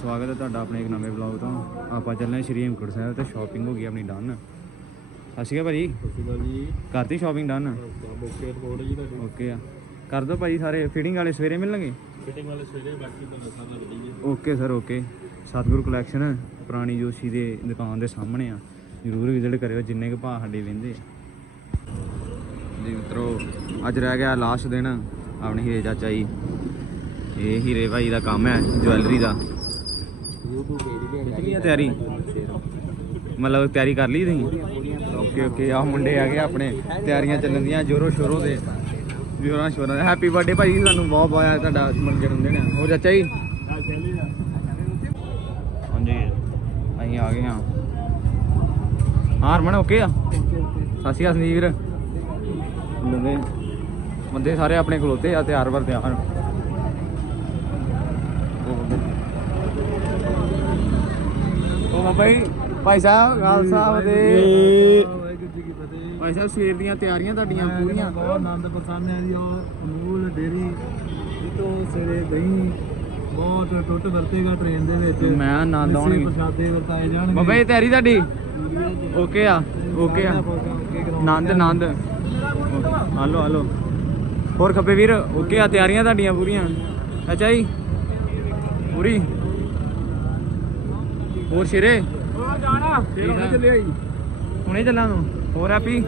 ਸਵਾਗਤ ਹੈ ਤੁਹਾਡਾ ਆਪਣੇ ਇੱਕ ਨਵੇਂ ਵਲੌਗ ਤੋਂ। ਆਪਾਂ ਚੱਲੇ ਸ਼੍ਰੀ ਹੇਮਕੁੰਟ ਸਾਹਿਬ ਤੇ ਸ਼ਾਪਿੰਗ ਹੋ ਗਈ ਆਪਣੀ ਡਨ ਸਤਿ ਸ਼੍ਰੀ ਅਕਾਲ ਭਾਜੀ। ਜੀ ਕਰਤੀ ਸ਼ਾਪਿੰਗ ਡਨ ਓਕੇ ਰਿਪੋਰਟ ਜੀ ਤੁਹਾਡੀ ਓਕੇ ਆ। ਕਰ ਦੋ ਭਾਜੀ ਸਾਰੇ। ਫਿਟਿੰਗ ਵਾਲੇ ਸਵੇਰੇ ਮਿਲਣਗੇ? ਫਿਟਿੰਗ ਵਾਲੇ ਸਵੇਰੇ ਬਾਕੀ ਤੁਹਾਨੂੰ ਸਾਰਾ ready okay sir okay Satguru collection ਪੁਰਾਣੀ ਜੋਸ਼ੀ ਦੇ ਦੁਕਾਨ ਦੇ ਸਾਹਮਣੇ ਆ। ਜਰੂਰ ਵਿਜ਼ਿਟ ਕਰਿਓ ਜਿੰਨੇ ਕੁ ਭਾਅ ਸਾਡੇ ਵਹਿੰਦੇ ਜੀ ਮਿੱਤਰੋ, ਅੱਜ ਰਹਿ ਗਿਆ ਲਾਸਟ ਦਿਨ ਆਪਣੀ ਹੀਰੇ ਚਾਚਾ ਜੀ। ਇਹ ਹੀਰੇ ਭਾਈ ਦਾ ਕੰਮ ਹੈ ਜਵੈਲਰੀ ਦਾ। ਪੇਜ ਵੀ ਤਿਆਰੀ? ਮਤਲਬ ਤਿਆਰੀ ਕਰ ਲਈ ਤੁਸੀਂ? ਓਕੇ ਓਕੇ ਆ ਮੁੰਡੇ ਆ ਗਏ ਆਪਣੇ, ਤਿਆਰੀਆਂ ਚੱਲਣ ਦੀਆਂ ਜੋਰੋ ਸ਼ੋਰੋ ਦੇ। ਜੋਰਾਂ ਸ਼ੋਰਾਂ ਦੇ। ਹੈਪੀ ਬਰਥਡੇ ਭਾਈ, ਤੁਹਾਨੂੰ ਬਹੁਤ ਬਹੁਤ ਤੁਹਾਡਾ ਜਨਮ ਦਿਨ ਹੈ ਹੋਰ ਚਾਚਾ ਜੀ? ਹਾਂਜੀ, ਅਸੀਂ ਆ ਗਏ ਹਾਂ। ਹਾਂ, ਹਰਮਨ ਓਕੇ ਆ? ਸਤਿ ਸ਼੍ਰੀ ਅਕਾਲ ਸੰਦੀਪ ਵੀਰ। ਬੰਦੇ ਬੰਦੇ ਸਾਰੇ ਆਪਣੇ ਖਲੋਤੇ ਆ, ਤਿਆਰ ਵਰ ਤਿਆਰ ਉਹ ਬਾਬਾ ਜੀ ਭਾਈ ਸਾਹਿਬ ਗਾਲ ਸਾਹਿਬ ਦੇ ਭਾਈ ਸਾਹਿਬ ਸਵੇਰ ਦੀਆਂ ਤਿਆਰੀਆਂ ਤੁਹਾਡੀਆਂ ਪੂਰੀਆਂ? ਬਹੁਤ ਆਨੰਦ ਪਰਸਾਨਿਆ ਜੀ ਉਹ ਅਮੂਲ ਡੇਰੀ ਇਤੋਂ ਸਵੇਰੇ ਦਹੀਂ ਬਹੁਤ ਟੁੱਟ ਵਰਤੇਗਾ ਟ੍ਰੇਨ ਦੇ ਵਿੱਚ। ਮੈਂ ਆਨੰਦ ਆਉਣਗੇ ਪ੍ਰਸ਼ਾਦੇ ਵਰਤਾਏ ਜਾਣਗੇ। ਬਾਬਾ ਜੀ ਤਿਆਰੀ ਤੁਹਾਡੀ? ਓਕੇ ਆ ਓਕੇ ਆ। ਆਨੰਦ ਆਨੰਦ। Hello hello. ਹੋਰ ਖੱਬੇ ਵੀਰ ਓਕੇ ਆ ਤਿਆਰੀਆਂ ਤੁਹਾਡੀਆਂ ਪੂਰੀਆਂ? ਅੱਛਾ ਜੀ ਪੂਰੀ? ਹੋਰ ਸ਼ੇਰੇ? ਜਾਣਾ। ਠੀਕ ਆ। ਚੱਲਿਆ ਜੀ। ਹੁਣੇ ਚੱਲਾਂ ਤੂੰ। ਹੋਰ ਹੈਪੀ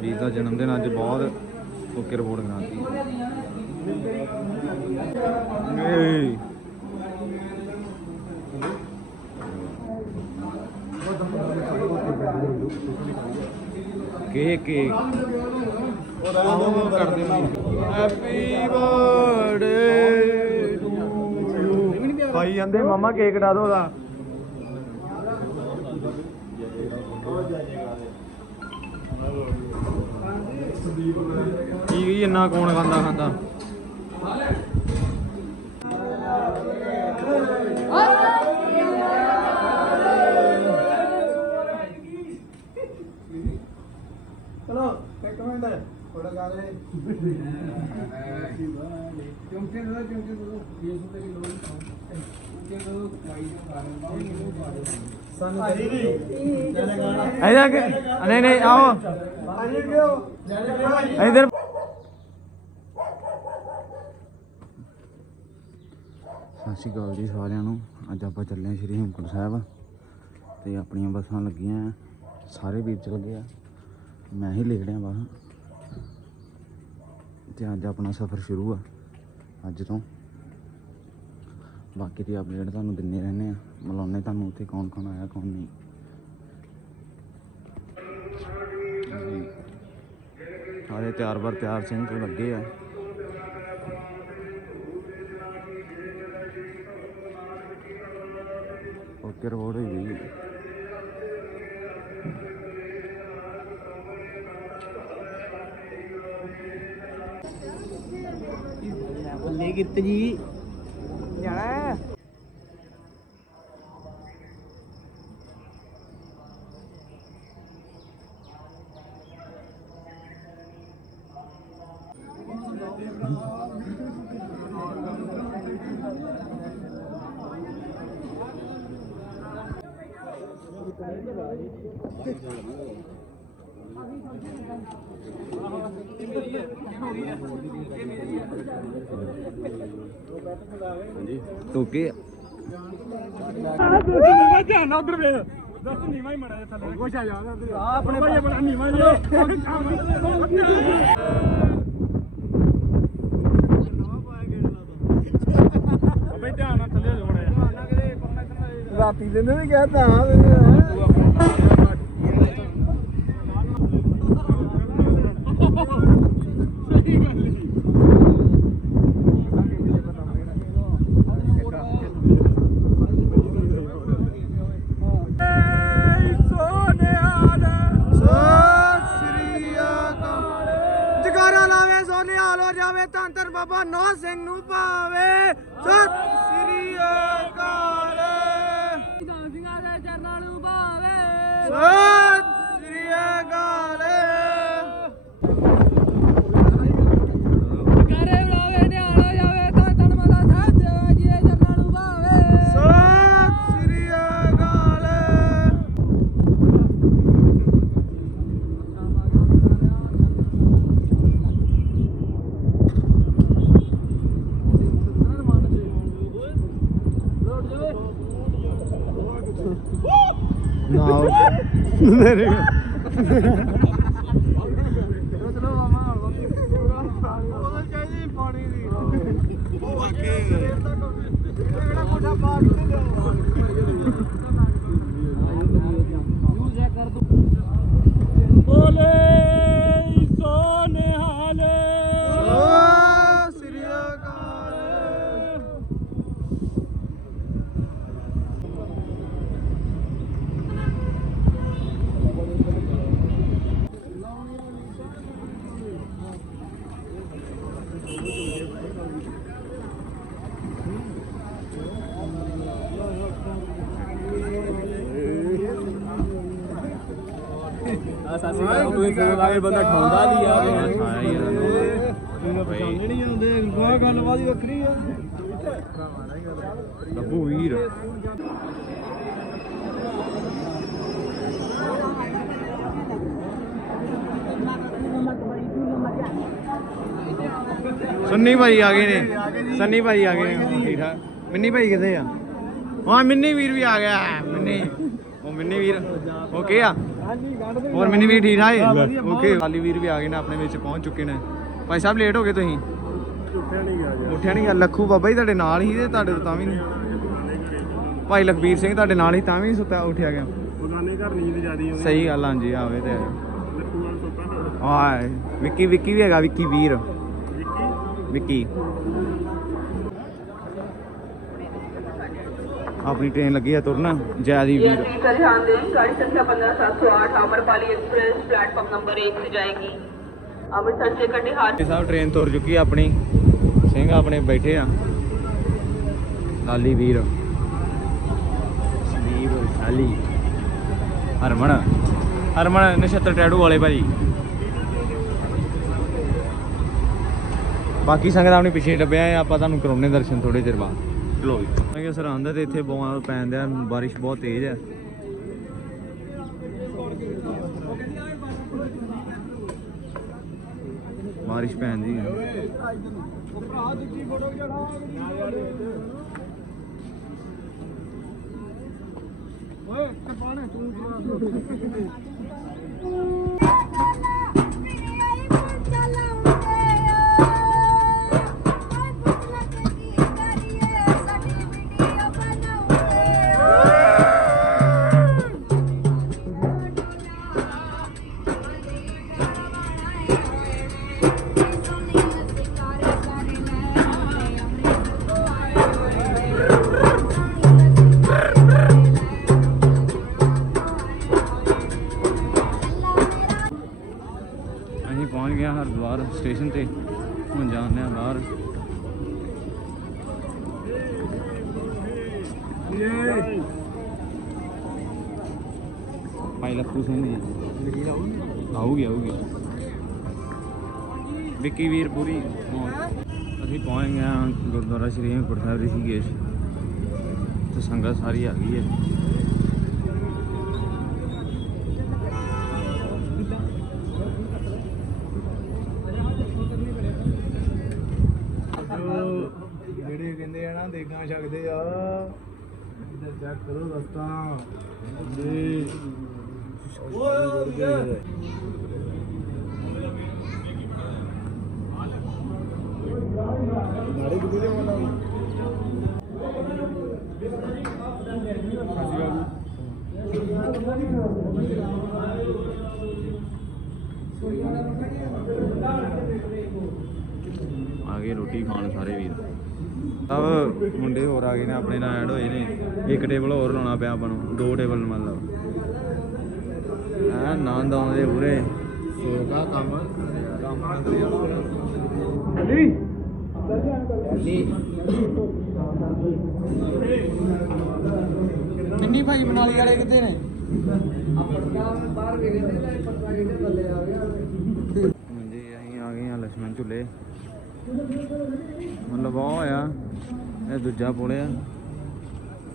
ਵੀਰ ਦਾ ਜਨਮ ਦਿਨ ਅੱਜ ਬਹੁਤ ਓਕੇ ਰਿਪੋਰਟ ਕਰਾਤੀ ਏ ਕੇ ਕੇ। ਕਰਦੇ ਹੈਪੀ ਬਰਥਡੇ ਆਈ ਜਾਂਦੇ, ਮਾਮਾ ਕੇਕ ਕਟਾ ਦੋ ਉਹਦਾ। ਕੀ ਕੀ ਇੰਨਾ ਕੌਣ ਖਾਂਦਾ ਖਾਂਦਾ? ਚਲੋ, ਇੱਕ ਮਿੰਟ ਥੋੜਾ ਗਾ ਲੈ ਦੋ ਦੋ ਸੁਤੇ ਕੀ ਲੋੜ ਚੁੰਕੇ ਦੋ ਕਾਈ ਦੇ ਕਾਰਨ ਸਾਨੂੰ ਜਾਣੇ ਗਾਣਾ। ਐਦਾਂ ਕਿ ਨਹੀਂ ਨਹੀਂ ਆਓ। ਆਜੀ ਕਿਉਂ? ਜਾਣੇ ਇਧਰ ਸਤਿ ਸ਼੍ਰੀ ਅਕਾਲ ਜੀ ਸਾਰਿਆਂ ਨੂੰ। ਅੱਜ ਆਪਾਂ ਚੱਲੇ ਹਾਂ ਸ਼੍ਰੀ ਹੇਮਕੁੰਟ ਸਾਹਿਬ ਤੇ ਆਪਣੀਆਂ ਬੱਸਾਂ ਲੱਗੀਆਂ। ਸਾਰੇ ਵੀਰ ਚਲ ਗਏ ਆ। ਮੈਂ ਹੀ ਰਿਹਾ ਬਾਹਰ। ਤੇ ਅੱਜ ਆਪਣਾ ਸਫ਼ਰ ਸ਼ੁਰੂ ਆ। ਅੱਜ ਤੋਂ। ਬਾਕੀ ਦੀ ਅਪਡੇਟ ਤੁਹਾਨੂੰ ਦਿੰਦੇ ਰਹਿੰਦੇ ਆ। ਮਿਲਾਉਂਦੇ ਤੁਹਾਨੂੰ ਉੱਥੇ ਕੌਣ ਕੌਣ ਆਇਆ, ਕੌਣ ਨਹੀਂ। ਸਾਰੇ ਤਿਆਰ ਬਰ ਤਿਆਰ ਸਿੰਘ ਲੱਗੇ ਆ। ਓਕੇ ਰਿਪੋਰਟ ਹੋਈ ਗਈ കിരുത്ത ജീവി ഞാളേ Thank. ਕਿਰਤ ਜੀ ਜਾਣਾ ਤੋਕੇ ਧਿਆਨ ਉਧਰ ਵੇ ਦੱਸ ਨੀਵਾ ਹੀ ਮੜਾ ਥੱਲੇ ਕੁਛ ਆ ਜਾ ਆਪਣੇ ਭਾਈ ਬੜਾ ਨੀਵਾ ਜੀ ਧਿਆਨ ਨਾਲ ਥੱਲੇ ਰਾਤੀ ਵੀ। ਤਾਂ ਸਤਿ ਸ੍ਰੀ ਅਕਾਲ ਜਗਾਰਾ ਲਾਵੇ ਸੋਨਿਆਲ ਹੋ ਜਾਵੇ ਧੰਨ ਧੰਨ ਬਾਬਾ ਨੌ ਸਿੰਘ ਨੂੰ ਪਾਵੇ। ਸਤਿ ਸ੍ਰੀ ਅਕਾਲ। ਸਿੰਘਾਂ ਦੇ ਚਰਨਾਂ ਨੂੰ ਸਤਿ ਸ੍ਰੀ ਅਕਾਲ ਕਰੇ ਬੁਲਾਵੇ ਨਿਹਾਲ ਨਾ ਤੇਰੇ ਚਲੋ ਮਾਮਾ ਉਹ ਚਾਹੀਦੀ ਪਾਣੀ ਦੀ ਉਹ ਵਾਕੇ ਕਿਹੜਾ ਕੋਠਾ ਬਾਹਰ ਨਹੀਂ ਲਿਆ ਬੋਲੇ ਸੋਨੇ ਹਾਲੇ ਸ੍ਰੀ ਅਕਾਲ ਕੋਈ ਫੋਨ ਆਏ ਬੰਦਾ ਠਾਉਂਦਾ ਨਹੀਂ ਯਾਰ ਤੂੰ ਪਛਾਣਨੇ ਨਹੀਂ ਆਉਂਦੇ ਗੋਆ ਗੱਲਬਾਤ ਹੀ। ਵੱਖਰੀ ਆ। ਬੱਬੂ ਵੀਰ। ਸੰਨੀ ਭਾਈ ਆ ਗਏ ਨੇ। ਸੰਨੀ ਭਾਈ ਆ ਗਏ ਨੇ। ਠੀਕ ਠਾਕ। ਮਿੰਨੀ ਭਾਈ ਕਿੱਥੇ ਆ? ਹਾਂ ਮਿੰਨੀ ਵੀਰ ਵੀ ਆ ਗਿਆ। ਮਿੰਨੀ। ਉਹ ਮਿੰਨੀ ਵੀਰ। ਓਕੇ ਆ? ਹੋਰ ਮਿੰਨੀ ਵੀਰ ਠੀਕ ਠਾਕ? ਹਾਂ, ਹੈ ਓਕੇ ਲਾਲੀ ਵੀਰ ਵੀ ਆ ਗਏ ਨੇ ਆਪਣੇ ਵਿੱਚ ਪਹੁੰਚ ਚੁੱਕੇ ਨੇ। ਭਾਈ ਸਾਹਿਬ ਲੇਟ ਹੋ ਗਏ ਤੁਸੀਂ? ਉੱਠਿਆ ਨਹੀਂ ਗਿਆ ਜੀ ਉੱਠਿਆ ਨਹੀਂ ਗਿਆ। ਲੱਖੂ ਬਾਬਾ ਜੀ ਤੁਹਾਡੇ ਨਾਲ ਹੀ ਤੇ ਤੁਹਾਡੇ ਤੋਂ ਵੀ ਨਹੀਂ ਭਾਈ ਲਖਬੀਰ ਸਿੰਘ ਤੁਹਾਡੇ ਨਾਲ ਹੀ ਤਾਂ ਵੀ ਸੁੱਤਾ ਉੱਠਿਆ ਗਿਆ ਬਗਾਨੇ ਘਰ ਨੀਂਦ ਜਿਆਦੀ ਆਉਂਦੀ ਸਹੀ ਗੱਲ ਹਾਂਜੀ ਆਵੇ ਤੇ ਹਾਂ ਵਿੱਕੀ ਵਿੱਕੀ ਵੀ ਹੈਗਾ ਵਿੱਕੀ ਵੀਰ। ਵਿੱਕੀ? ਵਿੱਕੀ। ਆਪਣੀ ਟ੍ਰੇਨ ਲੱਗੀ ਆ ਤੁਰਨਾ ਜੈ ਦੀ ਵੀਰ। ਕਲਿਹਾਨ ਦੇ ਗਾੜੀ ਸੰਖਿਆ 15708 ਅਮਰਪਾਲੀ ਐਕਸਪ੍ਰੈਸ ਪਲੇਟਫਾਰਮ ਨੰਬਰ 1 ਤੇ ਜਾਏਗੀ। ਅੰਮ੍ਰਿਤਸਰ ਸੇ ਕਟਿਹਾਰ ਸਾਹਿਬ ਟ੍ਰੇਨ ਤੁਰ ਚੁੱਕੀ ਆਪਣੀ। ਸਿੰਘ ਆਪਣੇ ਬੈਠੇ ਆ। ਲਾਲੀ ਵੀਰ। ਸੰਦੀਪ ਸਾਲੀ ਹਰਮਨ। ਹਰਮਨ ਨਛੱਤਰ ਟੈਡੂ ਵਾਲੇ ਭਾਜੀ। ਬਾਕੀ ਸੰਗਤ ਆਪਣੀ ਪਿੱਛੇ ਡੱਬਿਆ ਆ ਆਪਾਂ ਤੁਹਾਨੂੰ ਕਰਾਉਣੇ ਦਰਸ਼ਨ ਥੋੜੇ ਚਿਰ ਬਾਅਦ। ਚਲੋ ਜੀ। ਮੈਂ ਕਿਹਾ ਸਰਹੰਦ ਤੇ ਇੱਥੇ ਬਹੁਤ ਪੈਂਦੇ ਆ, ਬਾਰਿਸ਼ ਬਹੁਤ ਤੇਜ਼ ਹੈ ਬਾਰਿਸ਼ ਪੈਂਦੀ ਹੈ ਭਰਾ ਦੂਜੀ ਫੋਟੋ ਚੜਾ ਓਏ ਕਿਰਪਾਨ ਤੂੰ ਅਸੀਂ ਭਾਈ ਲੱਖੂ ਸਿੰਘ ਜੀ ਆਊਗੀ ਵਿੱਕੀ ਵੀਰ ਪੂਰੀ ਅਸੀਂ ਪਹੁੰਚ ਗਏ ਹਾਂ ਗੁਰਦੁਆਰਾ ਸ਼੍ਰੀ ਹੇਮਕੁੰਟ ਸਾਹਿਬ ਰਿਸ਼ੀਕੇਸ਼ ਤੇ ਸੰਗਤ ਸਾਰੀ ਆ ਗਈ ਹੈ ਜਿਹੜੇ ਕਹਿੰਦੇ ਆ ਨਾ ਦੇਖਾਂ ਛਕਦੇ ਆ। ਚੈੱਕ ਕਰੋ ਰਸਤਾ। ਜੀ ਓਏ ਨਾੜੇ ਕਿੱਥੇ ਦੇ ਵਾਲਾ ਆ ਗਏ ਰੋਟੀ ਖਾਣ ਸਾਰੇ ਵੀਰ। ਸਭ ਮੁੰਡੇ ਹੋਰ ਆ ਗਏ ਨੇ ਆਪਣੇ ਨਾਲ ਐਡ ਹੋਏ ਨੇ। ਇੱਕ ਟੇਬਲ ਹੋਰ ਲਾਉਣਾ ਪਿਆ ਆਪਾਂ ਨੂੰ ਦੋ ਟੇਬਲ ਮਤਲਬ। ਆ ਨੰਦ ਆਉਂਦੇ ਪੂਰੇ। ਸੋਗਾ ਕੰਮ ਕੰਮ ਕਰਦੇ ਆ। ਜੀ ਨੰਨੀ ਭਾਈ ਮਨਾਲੀ ਵਾਲੇ ਕਿੱਥੇ ਨੇ? ਹਾਂਜੀ ਅਸੀਂ ਆ ਗਏ ਆ ਲక్ష్మణ ਝੁੱਲੇ। ਮਤਲਬ ਆ। ਇਹ ਦੂਜਾ ਪੁਲ ਆ।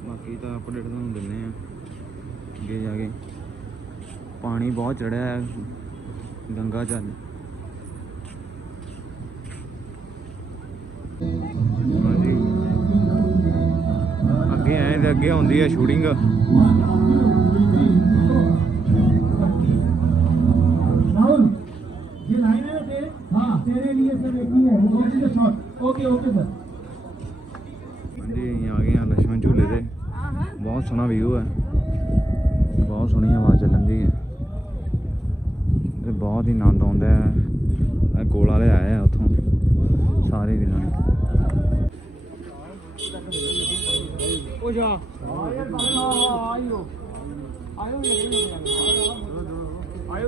ਬਾਕੀ ਤਾਂ ਅਪਡੇਟ ਤੁਹਾਨੂੰ ਦਿੰਨੇ ਆ। ਅੱਗੇ ਜਾ ਕੇ। ਪਾਣੀ ਬਹੁਤ ਚੜਿਆ ਹੈ ਗੰਗਾ ਚੱਲ ਹਾਂਜੀ। ਅੱਗੇ ਆਏ ਤੇ ਅੱਗੇ ਹੁੰਦੀ ਹੈ ਸ਼ੂਟਿੰਗ तेरे लिए सब एक ही है okay sir okay okay sir ਹਾਂਜੀ ਅਸੀਂ ਆ ਗਏ ਆ ਲక్ష్ਮਣ ਝੂਲੇ ਤੇ। ਬਹੁਤ ਸੋਹਣਾ ਵਿਊ ਹੈ ਬਹੁਤ ਸੋਹਣੀ ਹਵਾ ਚੱਲਦੀ ਹੈ ਤੇ ਬਹੁਤ ਹੀ ਆਨੰਦ ਆਉਂਦਾ ਹੈ ਇਹ ਕੋਲ ਵਾਲੇ ਆਏ ਆ ਉੱਥੋਂ। ਸਾਰੇ ਵੀਰਾਂ ਨੇ। ਉਹ ਜਾ। ਆਇਓ। ਆਇਓ। ਆਇਓ ਆਇਓ